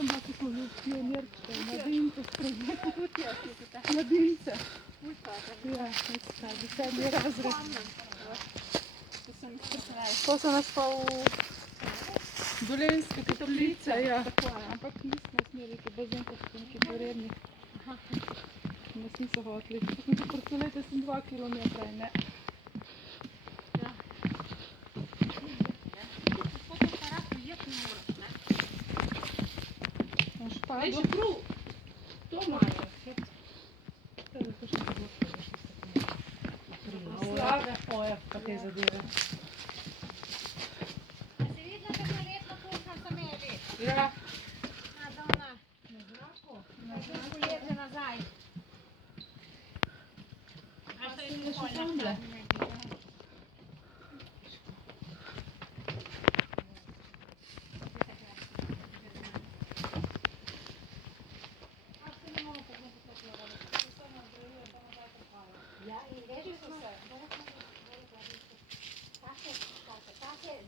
сама купила піонерка, младинця, младинця. Ja, deseni razred. To sem nas pa v Dolenjske toplice, ja. Ampak nismo smeli, ker bazen pa so neki poredni. Nas niso hoteli. Predstavljajte, sem 2 kilometra in ne. Daj še prav, to imajo. Slave hoja, pa te zadeve. A si videla, kako verjetno kuham sem imeli? Ja. Da ona na zraku, poleze nazaj. A se je še tamle?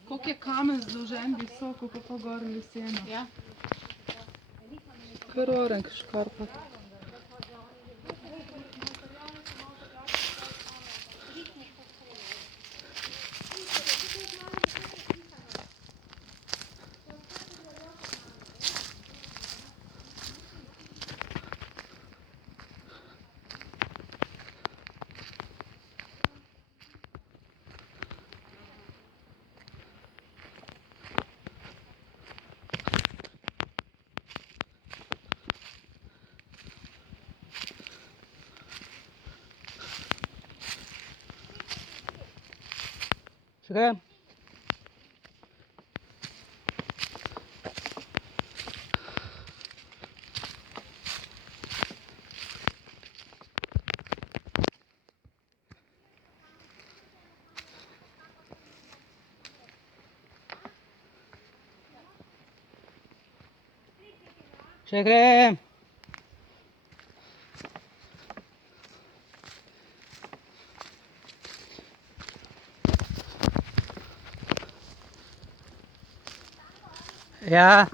Koliko je kamen zložen visoko, kako gor leseno. Ja. Kar orenk škarpa. Še grem? Še grem? Ja.